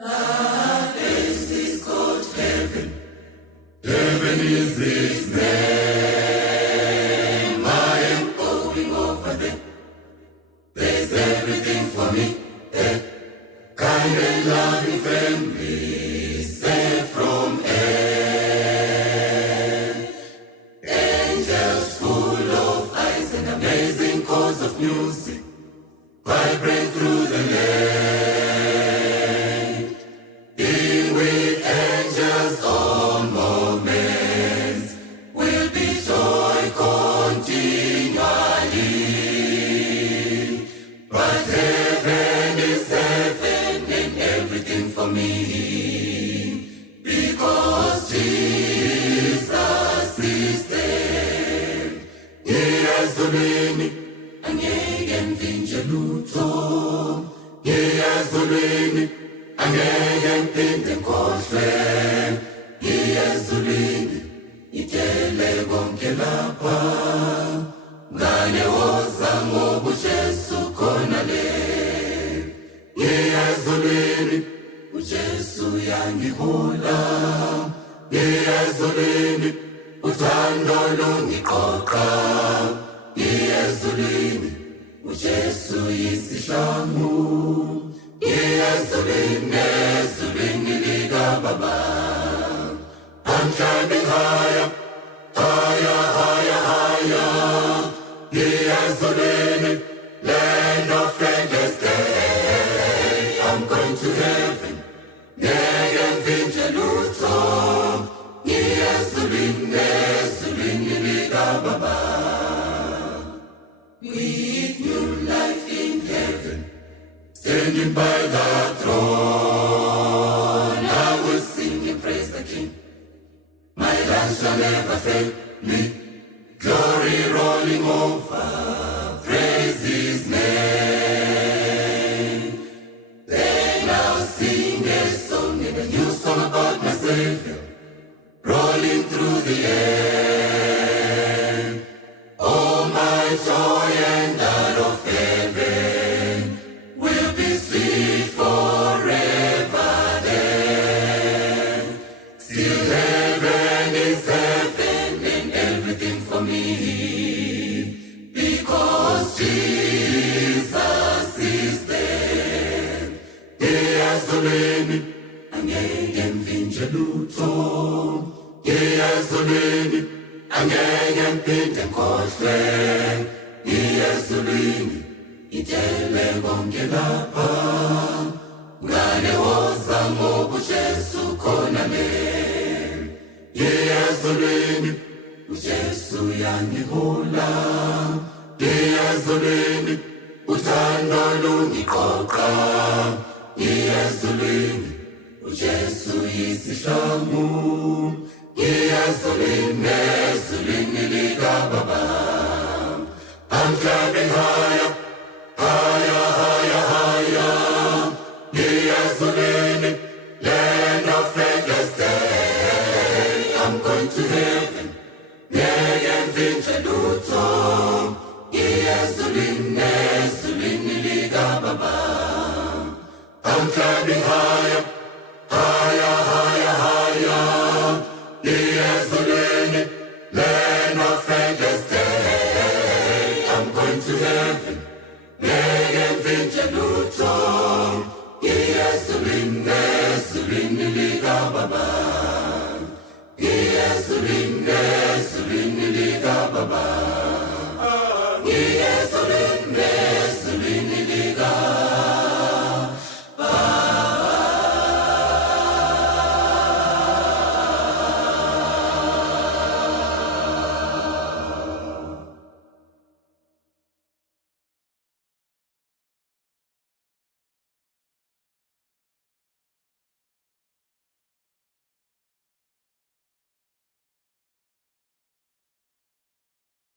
This is called heaven. Heaven is His name. I am going over there. There's everything for me there. Kind and loving family, safe from air. Angels full of eyes and amazing chords of music vibrate through the land. Being with angels all moments will be joy continually. But heaven is heaven and everything for me, because Jesus is there. Ngiyazulwini angeke ngivinje lutho. Ngiyazulwini angeke ngiphinde ngikhohlwe. Ngiyazulwini ngitshele konke lapha. Ngane woza ngoba uJesu khona le. Ngiyazulwini uJesu yangihola. Ngiyazulwini uthando lungiqoqa. Ngiyazulwini uJesu yisihlangu. Ngiyazulwini ezulwini likaBaba. I'm climbing higher, higher, higher, higher. Ngiyazulwini, land of endless day. I'm going to heaven. Ngeke ngivinje lutho. Ngiyazulwini ezulwini likaBaba. With new life in heaven, standing by the throne, I will sing and praise the King. My life shall never fail me. Glory rolling over, praise His name. Then I'll sing a song and a new song about my Savior, rolling through the air. Oh, my joy and out of heaven will be sweet forever there. Still heaven is heaven and everything for me, because Jesus is there. Ngiyazulwini angeke ngivinje lutho. Ngiyazulwini angeke ngiphinde ngikhohlwe. Ngiyazulwini ngitshele konke lapha. Ngane woza ngoba uJesu khona le. Ngiyazulwini uJesu yangihola. Ngiyazulwini uthando lungiqoqa. Ngiyazulwini uJesu yisihlangu. Ngiyazulwini ezulwini likaBaba. I'm climbing higher, higher, higher, higher. Ngiyazulwini, land of endless day. I'm going to heaven. Ngeke ngivinje lutho. Ngiyazulwini ezulwini likaBaba. I'm climbing higher, higher, higher, higher. Ngiyazulwini, land of endless day. I'm going to heaven. Ngeke ngivinje lutho. Ngiyazulwini ezulwini likaBaba. Ngiyazulwini ezulwini likaBaba.